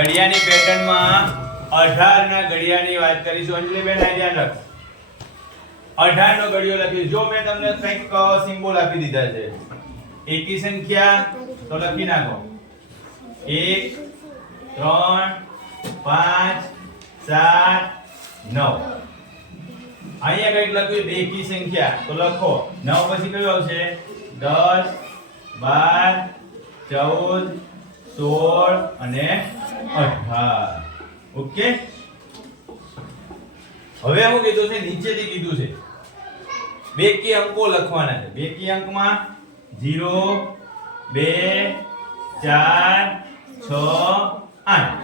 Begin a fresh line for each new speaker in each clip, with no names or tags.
ઘડિયાની પેટર્નમાં 18 ના ઘડિયાની વાત કરીશું. અંજલિબેન, આ ધ્યાન રાખો. 18 નો ઘડિયો લખ્યો જો મેં તમને કંઈક સિમ્બોલ આપી દીધા છે. એકી સંખ્યા, તો લખી નાખો. 1 3 5 7 9 અહીંયા કંઈક લખ્યું એકી સંખ્યા. તો લખો. નવ પછી કયું આવશે? દસ, બાર, ચૌદ, સોળ અને 18 ઓકે. હવે હું કીધું છે, નીચેથી કીધું છે. બેકી અંકો લખવાના છે. બેકી અંકમાં 0 2 4 6 8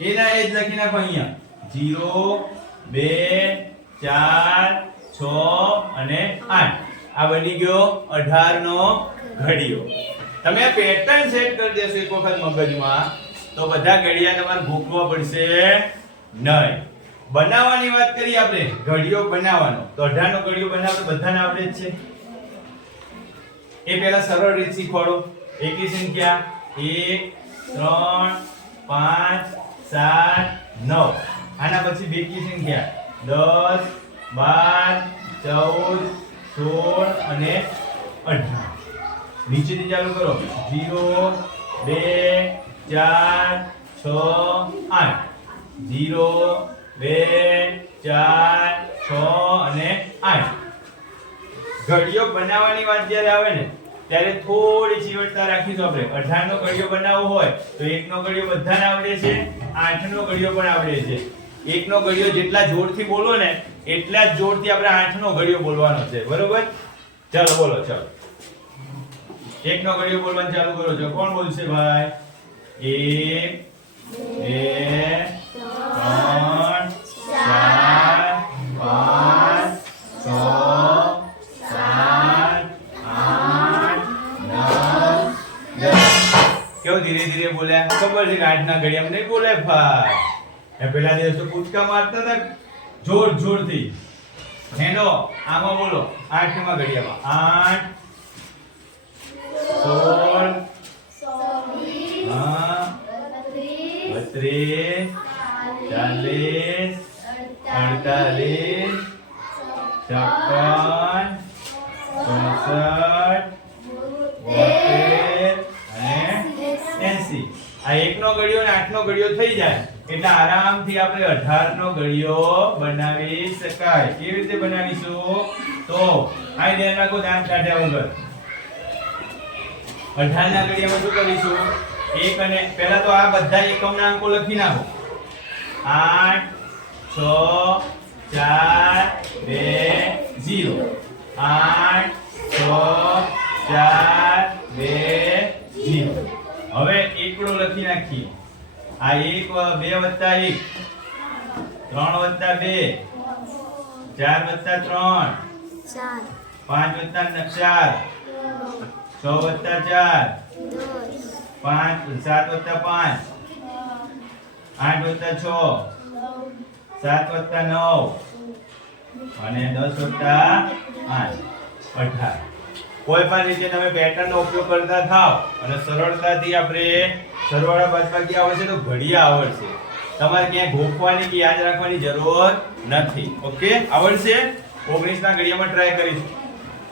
એના એ જ લખી નાખો અહીંયા. 0 2 4 6 અને 8 આ બની ગયો 18 નો ઘડિયો. તમે પેટર્ન સેટ કરી દેશો એક વખત મગજમાં. તો બધા ઘડિયા તમારે ભૂખવા પડશે નહીં. બનાવવાની વાત કરીએ આપણે, ઘડિયો બનાવવાનો. તો અઢારનો ઘડિયો બનાવતો બધાને આવડે જ છે. એ પહેલા સરળ રીત શીખવાડો. એકી સંખ્યા 1 3 5 7 9 આના પછી બેકી સંખ્યા. દસ, બાર, ચૌદ, સોળ અને 18 નીચેથી ચાલુ કરો. 0 2 4 6 8 0 2 4 6 અને આઠ. ઘડિયો બનાવવાની વાત જ્યારે આવે ને, ત્યારે થોડી ચીવટતા રાખીશું આપણે. 18 નો ઘડિયો બનાવવો હોય, તો એક નો ઘડિયો બધાને આવડે છે આઠ નો ઘડિયો પણ આવડે છે. એક નો ઘડિયો જેટલા જોરથી બોલો ને, એટલા જ જોરથી આપણે આઠ નો ઘડિયો બોલવાનો છે. બરોબર? ચાલો બોલો, ચાલો. એક નો ઘડિયો બોલવાનું ચાલુ કરો છો. કોણ બોલશે ભાઈ? એક બે ત્રણ ચાર પાંચ છ નવ દસ ધીરે ધીરે બોલ્યા ખબર છે કે આઠના ઘડિયામાં નહીં બોલે ભાઈ? એ પેલા દિવસ તો કૂદકા મારતા હતા જોર જોરથી. હેનો આમાં બોલો. આઠમાં ઘડિયામાં. આઠ સોળ હા બત્રીસ ચાલીસ અડતાલીસ, છપ્પન, ચોસઠ, બોતેર અને એસી. આ એકનો ઘડિયો અને આઠનો ઘડિયો થઈ જાય. એટલે આરામથી આપણે અઢાર નો ગળિયો બનાવી શકાય. કેવી રીતે બનાવીશું? તો આ ધ્યાન રાખો દાંત કાઢ્યા વગર. અઢાર ના ઘડિયામાં શું કરીશું? એક અને પહેલા તો આ બધા એકમના અંકો લખી નાખો. આઠ છ ચાર બે ઝીરો આઠ છ ચાર બે ઝીરો હવે એકડો લખી નાખીએ. આ એક બે વત્તા એક ત્રણ વત્તા બે ચાર વત્તા ત્રણ પાંચ વત્તા ચાર છ વત્તા ચાર પાંચ સાત વત્તા પાંચ આઠ વત્તા છ. સાત વત્તા નવ. અને દસ વત્તા આઠ. અઢાર. કોઈ પણ રીતે તમે પેટર્ન નો ઉપયોગ કરતા થાવ અને સરળતાથી આપણે સરવાળા બાદબાકી આવડશે તો ઘડિયા આવડશે. તમારે ક્યાંય ગોખવાની કે યાદ રાખવાની જરૂર નથી. ઓકે આવડશે? ઓગણીસ ના ઘડિયામાં ટ્રાય કરીશું.